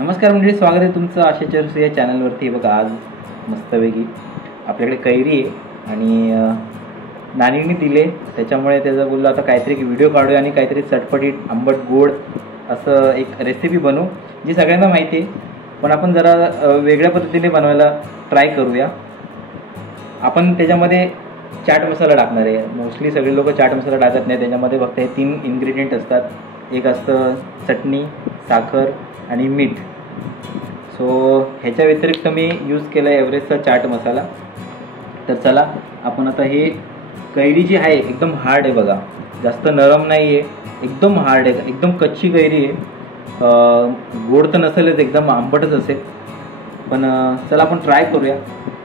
नमस्कार मंडळी, स्वागत आहे तुमचं आशाचर्स या चॅनलवरती. बघा आज मस्तपैकी आपल्याकडे कैरी आहे आणि नानीने दिले, त्याच्यामुळे त्याचं बोललो आता काहीतरी व्हिडिओ काढूया आणि काहीतरी चटपटीत आंबट गोड असं एक रेसिपी बनवू जी सगळ्यांना माहिती आहे, पण आपण जरा वेगळ्या पद्धतीने बनवायला ट्राय करूया. आपण त्याच्यामध्ये चाट मसाला टाकणार आहे. मोस्टली सगळे लोक चाट मसाला टाकत नाही, त्याच्यामध्ये फक्त हे 3 इन्ग्रेडियंट असतात. एक असतं चटणी, साखर आणि मीठ. सो ह्याच्या व्यतिरिक्त मी यूज केला आहे एव्हरेस्टचा चाट मसाला. तर चला आपण आता हे कैरी जी आहे एकदम हार्ड आहे बघा, जास्त नरम नाही आहे, एकदम हार्ड आहे, एकदम कच्ची कैरी आहे. गोड तर नसेलच, एकदम आंबटच असेल. पण चला आपण ट्राय करूया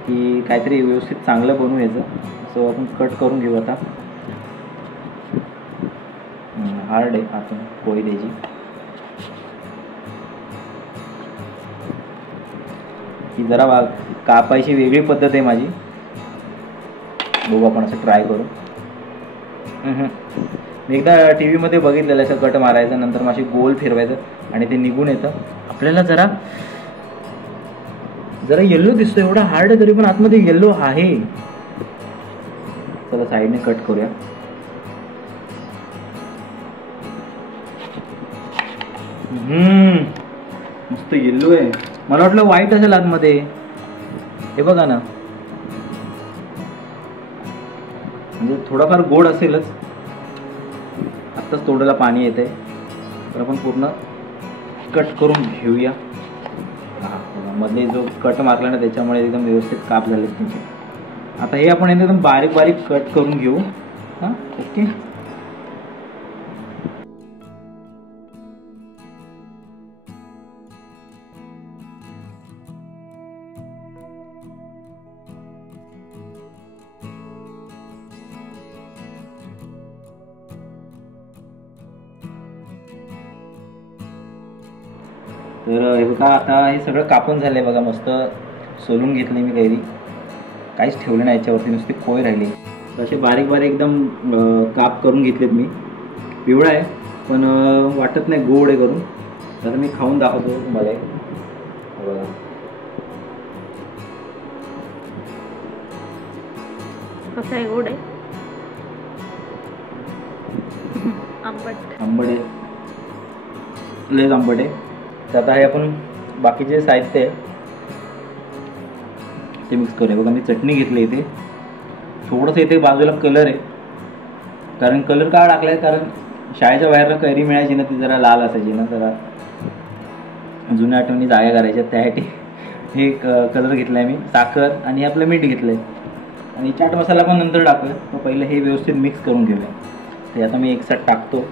की काहीतरी व्यवस्थित चांगलं बनवू याचं. सो आपण कट करून घेऊ आता. हार्ड आहे आता पोळी द्यायची. ही जरा कापायची वेगळी पद्धत आहे माझी. बघू आपण असं ट्राय करू. मी एकदा टी व्हीमध्ये बघितलेलं असं कट मारायचं, नंतर मग अशी गोल फिरवायचं आणि ते निघून येतं. आपल्याला जरा येल्लो दिसतो, एवढा हार्ड आहे तरी पण आतमध्ये येल्लो आहे. चला साईडने कट करूया. मस्त येल्लो आहे. मला वाटलं व्हाईट असेल आतमध्ये. हे बघा ना, म्हणजे थोडाफार गोड असेलच. आत्ताच तोंडाला पाणी येते, तर आपण पूर्ण कट करून घेऊया. मध्ये जो कट मारला ना त्याच्यामुळे एकदम व्यवस्थित काप झाले तुमचे. आता हे आपण एकदम बारीक बारीक कट करून घेऊ. हां, ओके. तर हे बघा, आता हे सगळं कापून झालं आहे बघा. मस्त सोलून घेतली मी कैरी, काहीच ठेवलं नाही याच्यावरती, नुसती खोय राहिली. असे बारीक बारीक एकदम काप करून घेतलेत मी. पिवळा आहे पण वाटत नाही गोड आहे करून. तर मी खाऊन दाखवतो तुम्हाला. बघा कसं आहे, गोड आहे, आंबट आहे, लयच आंबट आहे. तर आता हे आपण बाकीचे साहित्य आहे ते मिक्स करूया. बघा मी चटणी घेतली इथे, थोडंसं इथे बाजूला कलर आहे. कारण कलर का टाकला आहे, कारण शाळेच्या बाहेर कैरी मिळायची ना, ती जरा लाल असायची ना, जरा जुन्या आठवणी जागा करायच्या, त्यासाठी हे कलर घेतला आहे मी. साखर आणि आपलं मीठ घेतलं आहे आणि चाट मसाला पण नंतर टाकूया. मग पहिलं हे व्यवस्थित मिक्स करून घेऊया. ते आता मी एकसाथ टाकतो.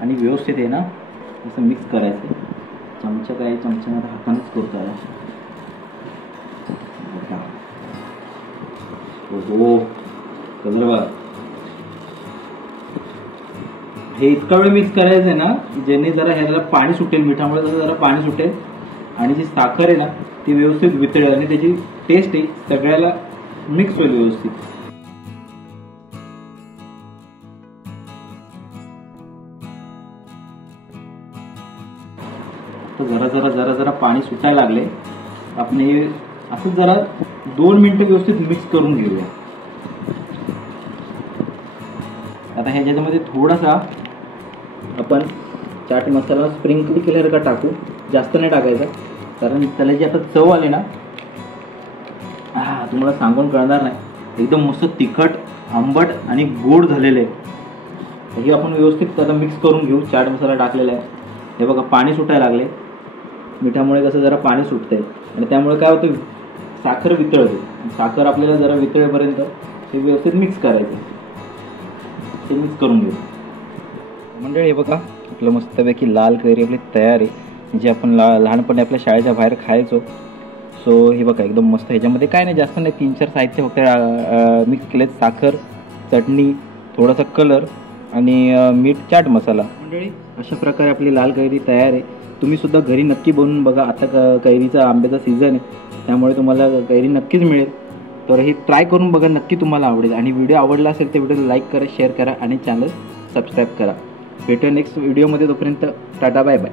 आणि व्यवस्थित आहे ना असं मिक्स करायचं. चमचा काय, चमच्यामध्ये हातानेच करतो आहे. हो कलर बघा. हे इतका वेळ मिक्स करायचं आहे ना, ज्याने जरा ह्याला पाणी सुटेल, मिठामुळे जसं जरा पाणी सुटेल आणि जी साखर आहे ना ती व्यवस्थित वितळेल आणि त्याची टेस्ट आहे सगळ्याला मिक्स होईल व्यवस्थित. तर जरा जरा जरा जरा पाणी सुटायला लागले. आपण हे असं जरा 2 मिनिटं व्यवस्थित मिक्स करून घेऊया. आता ह्याच्यामध्ये थोडासा आपण चाट मसाला स्प्रिंकल केल्यासारखा टाकू, जास्त नाही टाकायचा, कारण त्याला जी आता चव आली ना, तुम्हाला सांगून कळणार नाही. एकदम मस्त तिखट, आंबट आणि गोड झालेलं आहे. हे आपण व्यवस्थित त्याला मिक्स करून घेऊ. चाट मसाला टाकलेला आहे. हे बघा पाणी सुटायला लागले. मिठामुळे कसं जरा पाणी सुटतंय आणि त्यामुळे काय होतं, साखर वितळते. साखर आपल्याला जरा वितळेपर्यंत ते व्यवस्थित मिक्स करायचं. ते मिक्स करून घेऊ मंडळी. हे बघा आपलं मस्तपैकी लाल कैरी आपली तयार आहे, जी आपण लहानपणी आपल्या शाळेच्या बाहेर खायचो. सो हे बघा एकदम मस्त. ह्याच्यामध्ये काय नाही, जास्त नाही, 3-4 साहित्य फक्त मिक्स केलेत. साखर, चटणी, थोडासा कलर आणि मीठ, चाट मसाला. मंडळी अशा प्रकारे आपली लाल कैरी तयार आहे. तुम्ही सुद्धा घरी नक्की बनवून बघा. आता कैरीचा, आंब्याचा सीझन आहे, त्यामुळे तुम्हाला कैरी नक्कीच मिळेल. तर हे ट्राय करून बघा, नक्की तुम्हाला आवडेल. आणि व्हिडिओ आवडला असेल तर व्हिडिओला लाईक करा, शेअर करा आणि चॅनल सबस्क्राईब करा. भेटूया नेक्स्ट व्हिडिओमध्ये. तोपर्यंत टाटा बाय बाय.